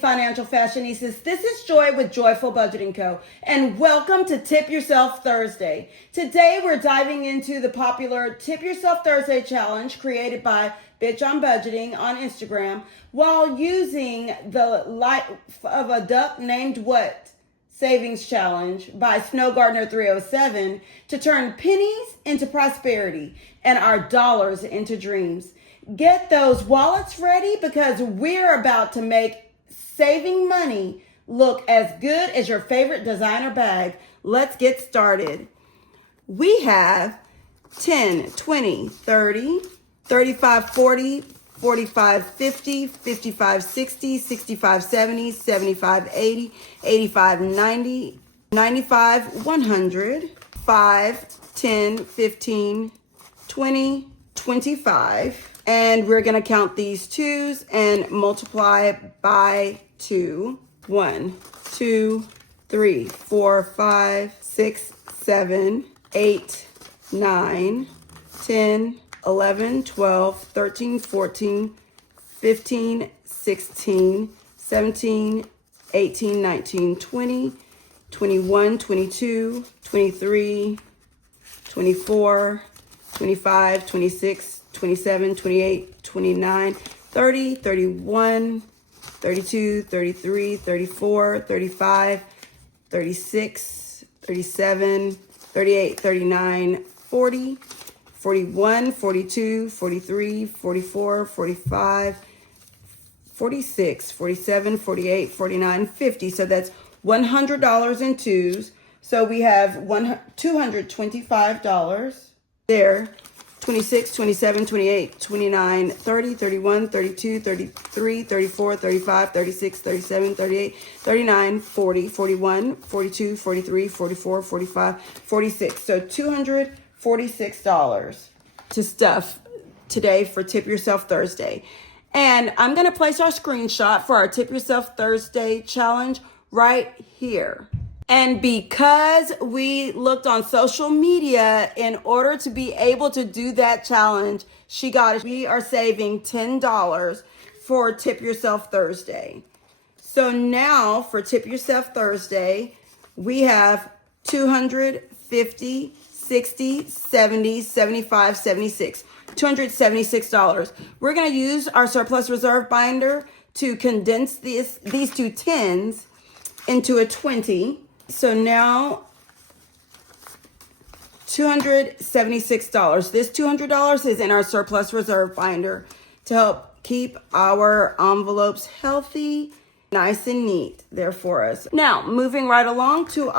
Financial Fashionists. This is Joy with Joyful Budgeting Co. And welcome to Tip Yourself Thursday. Today we're diving into the popular Tip Yourself Thursday challenge created by Bitch on Budgeting on Instagram while using the Life of a Duck Named What Savings Challenge by Snow Gardener 307 to turn pennies into prosperity and our dollars into dreams. Get those wallets ready because we're about to make saving money look as good as your favorite designer bag. Let's get started. We have 10, 20, 30, 35, 40, 45, 50, 55, 60, 65, 70, 75, 80, 85, 90, 95, 100, 5, 10, 15, 20, 25. And we're going to count these twos and multiply by 2. 1, 2, 3, 4, 5, 6, 7, 8, 9, 10, 11, 12, 13, 14, 15, 16, 17, 18, 19, 20, 21, 22, 23, 24, 25, 26, 27, 28, 29, 30, 31, 32, 33, 34, 35, 36, 37, 38, 39, 40, 41, 42, 43, 44, 45, 46, 47, 48, 49, 50. So that's $100 in twos. So we have $225 there. 26, 27, 28, 29, 30, 31, 32, 33, 34, 35, 36, 37, 38, 39, 40, 41, 42, 43, 44, 45, 46. So $246 to stuff today for Tip Yourself Thursday. And I'm going to place our screenshot for our Tip Yourself Thursday challenge right here. And because we looked on social media in order to be able to do that challenge, we are saving $10 for Tip Yourself Thursday. So now for Tip Yourself Thursday, we have 250, 60, 70, 75, 76, $276. We're going to use our surplus reserve binder to condense these two 10s into a 20. So now $276. This $200 is in our surplus reserve binder to help keep our envelopes healthy, nice and neat there for us. Now, moving right along to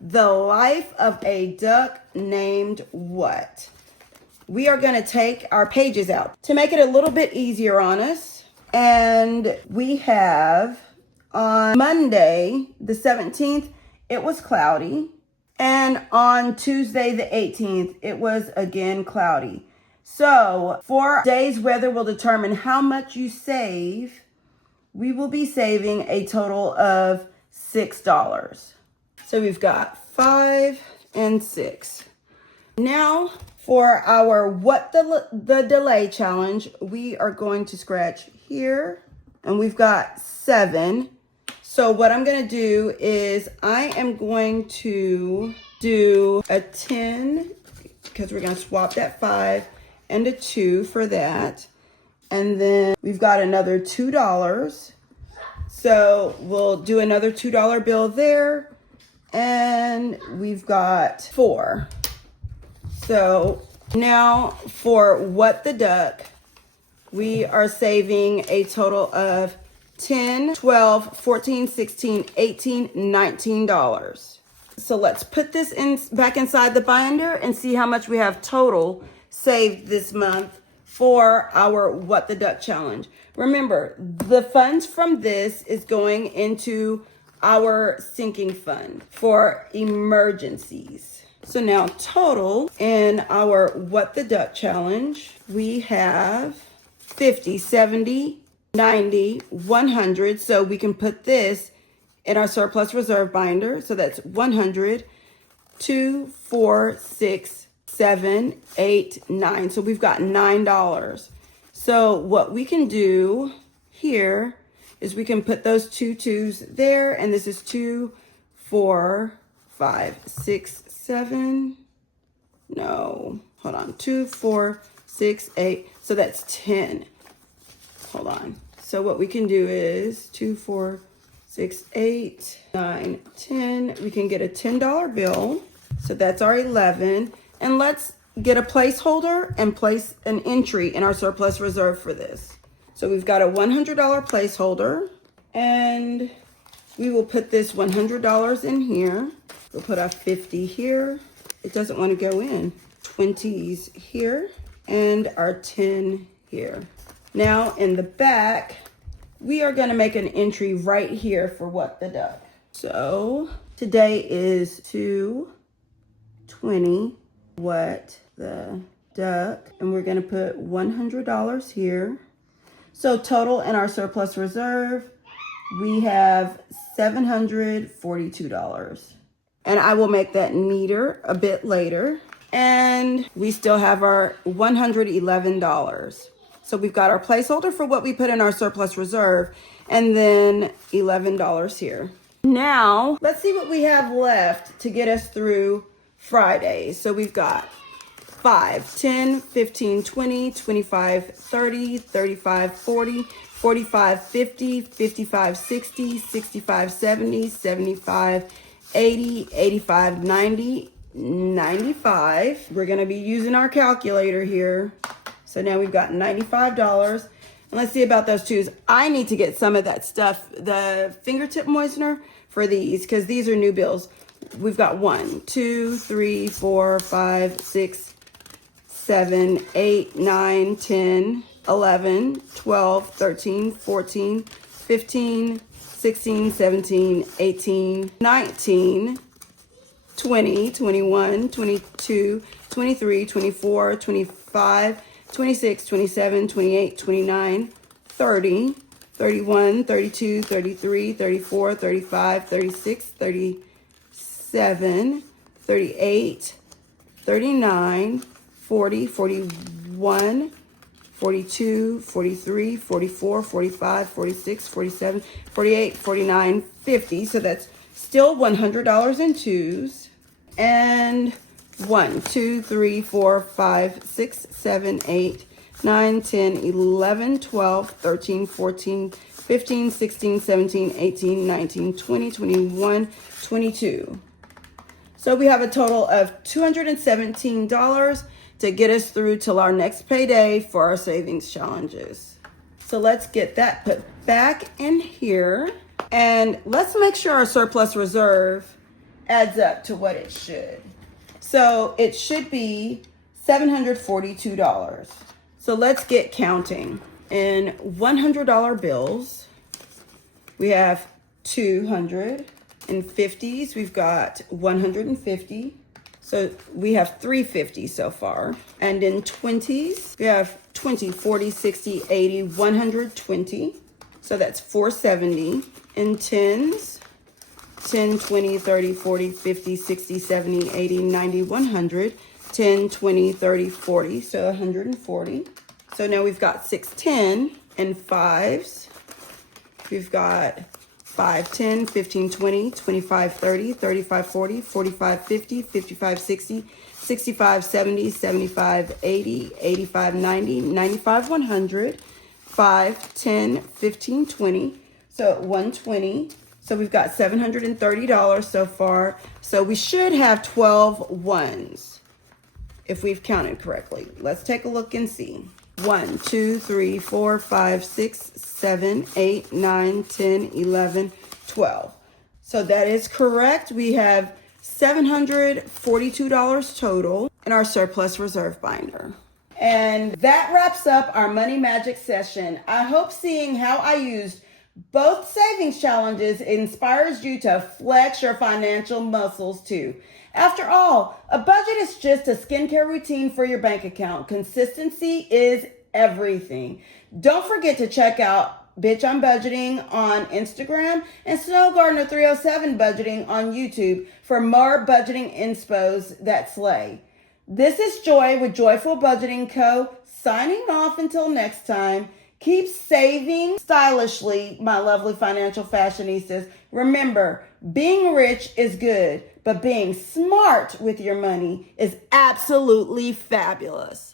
The Life of a Duck Named What? We are going to take our pages out to make it a little bit easier on us. And we have on Monday, the 17th, it was cloudy. And on Tuesday, the 18th, it was again cloudy. So 4 days weather will determine how much you save. We will be saving a total of $6. So we've got 5 and 6. Now for our What the Delay challenge, we are going to scratch here. And we've got 7. So what I'm going to do is I am going to do a 10 because we're going to swap that 5 and a 2 for that. And then we've got another $2. So we'll do another $2 bill there. And we've got 4. So now for What the Duck, we are saving a total of $10, $12, $14, $16, $18, $19. So let's put this back inside the binder and see how much we have total saved this month for our What the Duck challenge. Remember, the funds from this is going into our sinking fund for emergencies. So now total in our What the Duck challenge, we have 50, 70, 90, 100. So we can put this in our surplus reserve binder. So that's 100, 2, 4, 6, 7, 8, 9. So we've got $9. So what we can do here is we can put those two twos there, and this is 2, 4, 5, 6, 7. No, hold on. 2, 4, 6, 8. So that's 10. Hold on. So what we can do is 2, 4, 6, 8, 9, 10. We can get a $10 bill. So that's our 11. And let's get a placeholder and place an entry in our surplus reserve for this. So we've got a $100 placeholder, and we will put this $100 in here. We'll put our 50 here. It doesn't want to go in. 20s here, and our 10 here. Now in the back, we are going to make an entry right here for what the duck. So today is 2/20 what the duck, and we're going to put $100 here. So total in our surplus reserve, we have $742. And I will make that neater a bit later. And we still have our $111. So we've got our placeholder for what we put in our surplus reserve, and then $11 here. Now, let's see what we have left to get us through Friday. So we've got 5, 10, 15, 20, 25, 30, 35, 40, 45, 50, 55, 60, 65, 70, 75, 80, 85, 90, 95. We're going to be using our calculator here. So now we've got $95. And let's see about those twos. I need to get some of that stuff, the fingertip moistener for these, because these are new bills. We've got 1, 2, 3, 4, 5, 6, 7, 8, 9, 10, 11, 12, 13, 14, 15, 16, 17, 18, 19, 20, 21, 22, 23, 24, 25, 26, 27, 28, 29, 30, 31, 32, 33, 34, 35, 36, 37, 38, 39, 40, 41, 42, 43, 44, 45, 46, 47, 48, 49, 50. So that's still $100 in twos. And 1, 2, 3, 4, 5, 6, 7, 8, 9, 10, 11, 12, 13, 14, 15, 16, 17, 18, 19, 20, 21, 22. So we have a total of $217 to get us through till our next payday for our savings challenges. So let's get that put back in here, and let's make sure our surplus reserve adds up to what it should. So it should be $742. So let's get counting. In $100 bills, we have 200. In 50s, we've got 150. So we have 350 so far. And in 20s, we have 20, 40, 60, 80, 120. So that's 470. In 10s, 10, 20, 30, 40, 50, 60, 70, 80, 90, 100. 10, 20, 30, 40, so 140. So now we've got 610 and 5s. We've got 5, 10, 15, 20, 25, 30, 35, 40, 45, 50, 55, 60, 65, 70, 75, 80, 85, 90, 95, 100, 5, 10, 15, 20. So at 120. So we've got $730 so far. So we should have 12 ones if we've counted correctly. Let's take a look and see. 1, 2, 3, 4, 5, 6, 7, 8, 9, 10, 11, 12. So that is correct. We have $742 total in our surplus reserve binder. And that wraps up our Money Magic session. I hope seeing how I used both savings challenges inspires you to flex your financial muscles too. After all, a budget is just a skincare routine for your bank account. Consistency is everything. Don't forget to check out Bitch I'm Budgeting on Instagram and Snow Gardener 307 Budgeting on YouTube for more budgeting inspos that slay. This is Joy with Joyful Budgeting Co. signing off until next time. Keep saving stylishly, my lovely financial fashionistas. Remember, being rich is good, but being smart with your money is absolutely fabulous.